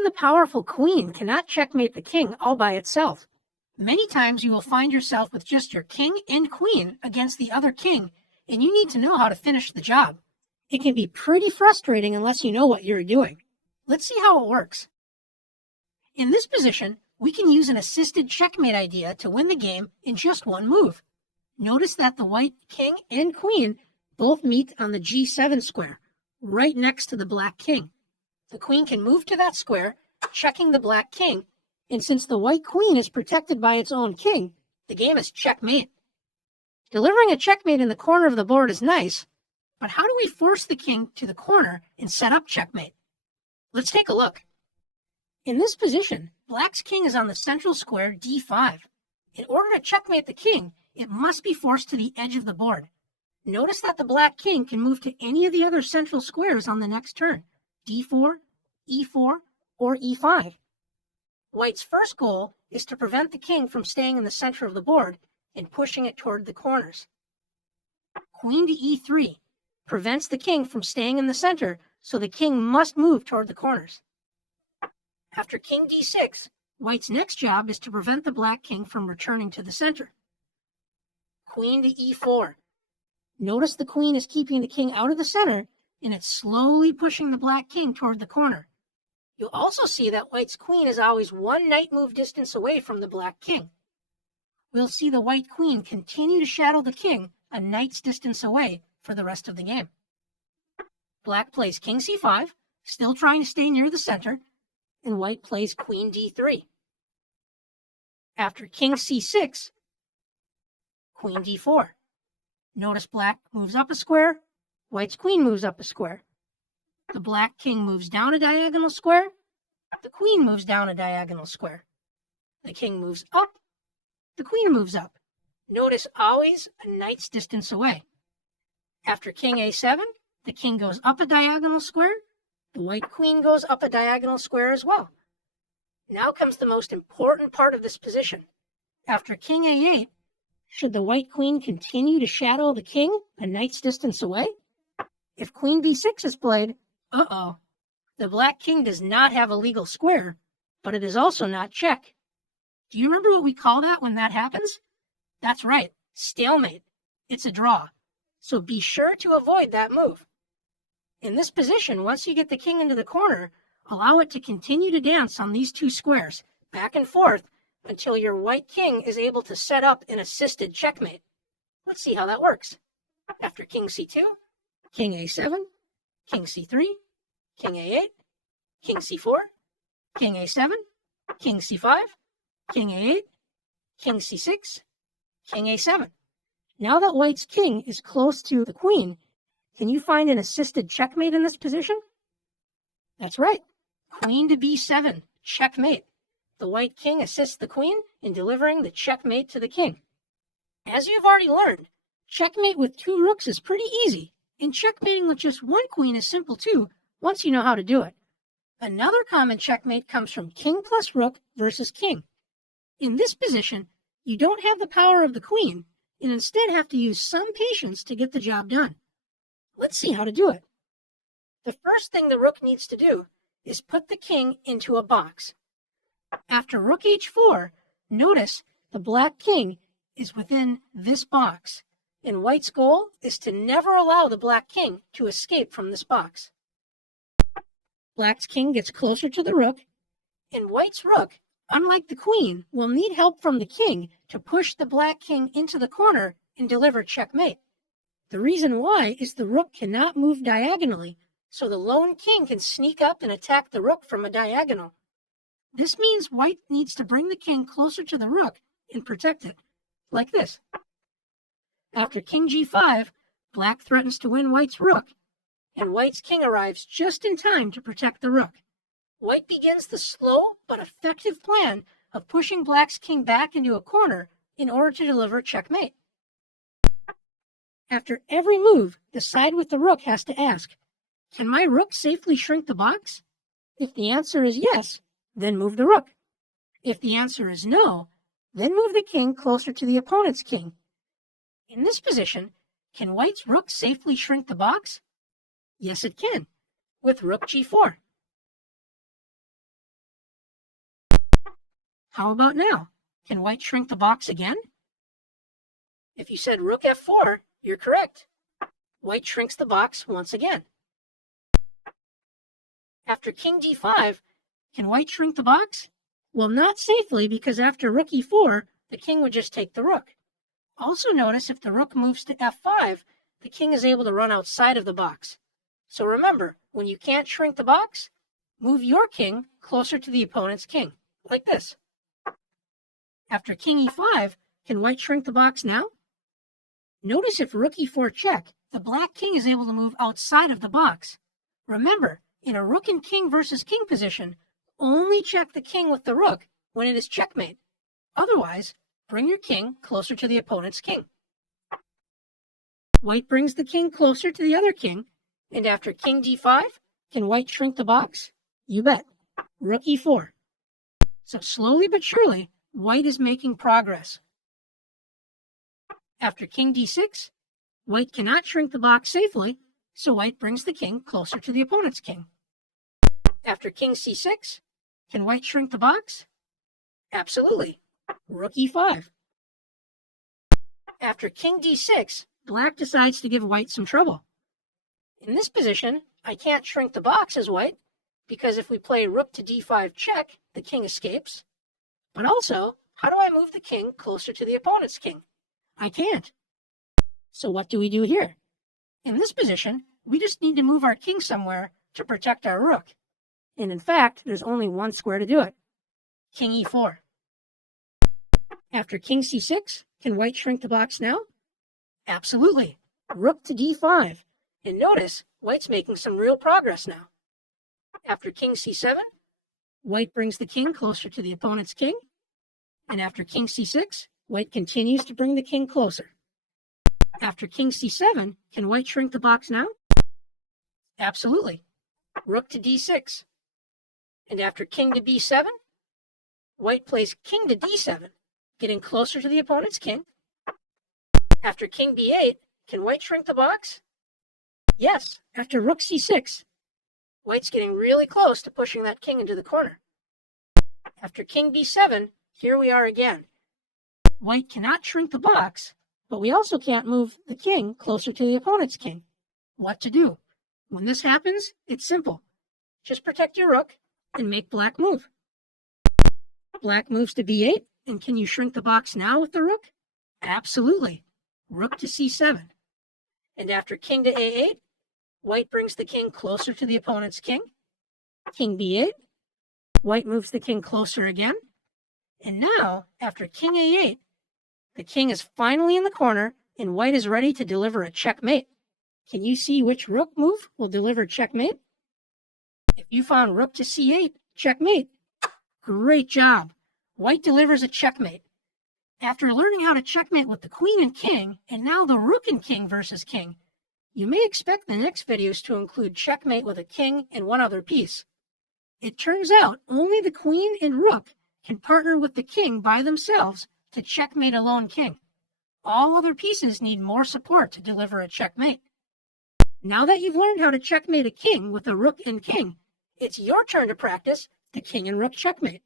Even the powerful queen cannot checkmate the king all by itself. Many times you will find yourself with just your king and queen against the other king, and you need to know how to finish the job. It can be pretty frustrating unless you know what you're doing. Let's see how it works. In this position, we can use an assisted checkmate idea to win the game in just one move. Notice that the white king and queen both meet on the G7 square, right next to the black king. The queen can move to that square, checking the black king, and since the white queen is protected by its own king, the game is checkmate. Delivering a checkmate in the corner of the board is nice, but how do we force the king to the corner and set up checkmate? Let's take a look. In this position, black's king is on the central square D5. In order to checkmate the king, it must be forced to the edge of the board. Notice that the black king can move to any of the other central squares on the next turn, D4, E4, or E5. White's first goal is to prevent the king from staying in the center of the board and pushing it toward the corners. Queen to E3 prevents the king from staying in the center, so the king must move toward the corners. After king D6, white's next job is to prevent the black king from returning to the center. Queen to E4. Notice the queen is keeping the king out of the center, and it's slowly pushing the black king toward the corner. You'll also see that white's queen is always one knight move distance away from the black king. We'll see the white queen continue to shadow the king a knight's distance away for the rest of the game. Black plays king C5, still trying to stay near the center, and white plays queen D3. After king C6, queen D4. Notice black moves up a square, white's queen moves up a square. The black king moves down a diagonal square, the queen moves down a diagonal square. The king moves up, the queen moves up. Notice always a knight's distance away. After king A7, the king goes up a diagonal square, the white queen goes up a diagonal square as well. Now comes the most important part of this position. After king A8, should the white queen continue to shadow the king a knight's distance away? If queen B6 is played, the black king does not have a legal square, but it is also not check. Do you remember what we call that when that happens? That's right, stalemate. It's a draw. So be sure to avoid that move. In this position, once you get the king into the corner, allow it to continue to dance on these two squares, back and forth, until your white king is able to set up an assisted checkmate. Let's see how that works. After king C2, king A7, king C3, king A8, king C4, king A7, king C5, king A8, king C6, king A7. Now that white's king is close to the queen, can you find an assisted checkmate in this position? That's right. Queen to B7, checkmate. The white king assists the queen in delivering the checkmate to the king. As you've already learned, checkmate with two rooks is pretty easy, and checkmating with just one queen is simple too, once you know how to do it. Another common checkmate comes from king plus rook versus king. In this position, you don't have the power of the queen, and instead have to use some patience to get the job done. Let's see how to do it. The first thing the rook needs to do is put the king into a box. After rook h4, notice the black king is within this box, and white's goal is to never allow the black king to escape from this box. Black's king gets closer to the rook, and white's rook, unlike the queen, will need help from the king to push the black king into the corner and deliver checkmate. The reason why is the rook cannot move diagonally, so the lone king can sneak up and attack the rook from a diagonal. This means white needs to bring the king closer to the rook and protect it, like this. After king g5, black threatens to win white's rook, and white's king arrives just in time to protect the rook. White begins the slow but effective plan of pushing black's king back into a corner in order to deliver checkmate. After every move, the side with the rook has to ask, can my rook safely shrink the box? If the answer is yes, then move the rook. If the answer is no, then move the king closer to the opponent's king. In this position, can white's rook safely shrink the box? Yes, it can, with rook g4. How about now? Can white shrink the box again? If you said rook f4, you're correct. White shrinks the box once again. After king d5, can white shrink the box? Well, not safely, because after rook e4, the king would just take the rook. Also notice if the rook moves to f5, the king is able to run outside of the box. So remember, when you can't shrink the box, move your king closer to the opponent's king, like this. After king e5, can white shrink the box now? Notice if rook e4 check, the black king is able to move outside of the box. Remember, in a rook and king versus king position, only check the king with the rook when it is checkmate. Otherwise, bring your king closer to the opponent's king. White brings the king closer to the other king, and after king d5, can white shrink the box? You bet. Rook e4. So slowly but surely, white is making progress. After king d6, white cannot shrink the box safely, so white brings the king closer to the opponent's king. After king c6, can white shrink the box? Absolutely. Rook e5. After king d6, black decides to give white some trouble. In this position, I can't shrink the box as white, because if we play rook to d5 check, the king escapes. But also, how do I move the king closer to the opponent's king? I can't. So what do we do here? In this position, we just need to move our king somewhere to protect our rook. And in fact, there's only one square to do it. King e4. After king c6, can white shrink the box now? Absolutely. Rook to d5. And notice, white's making some real progress now. After king c7, white brings the king closer to the opponent's king. And after king c6, white continues to bring the king closer. After king c7, can white shrink the box now? Absolutely. Rook to d6. And after king to b7, white plays king to d7, getting closer to the opponent's king. After king b8, can white shrink the box? Yes, after rook c6. White's getting really close to pushing that king into the corner. After king b7, here we are again. White cannot shrink the box, but we also can't move the king closer to the opponent's king. What to do? When this happens, it's simple. Just protect your rook and make black move. Black moves to b8, and can you shrink the box now with the rook? Absolutely. Rook to c7. And after king to a8, white brings the king closer to the opponent's king. King b8. White moves the king closer again. And now, after king a8, the king is finally in the corner, and white is ready to deliver a checkmate. Can you see which rook move will deliver checkmate? If you found rook to c8, checkmate. Great job. White delivers a checkmate. After learning how to checkmate with the queen and king, and now the rook and king versus king, you may expect the next videos to include checkmate with a king and one other piece. It turns out only the queen and rook can partner with the king by themselves to checkmate a lone king. All other pieces need more support to deliver a checkmate. Now that you've learned how to checkmate a king with a rook and king, it's your turn to practice the king and rook checkmate.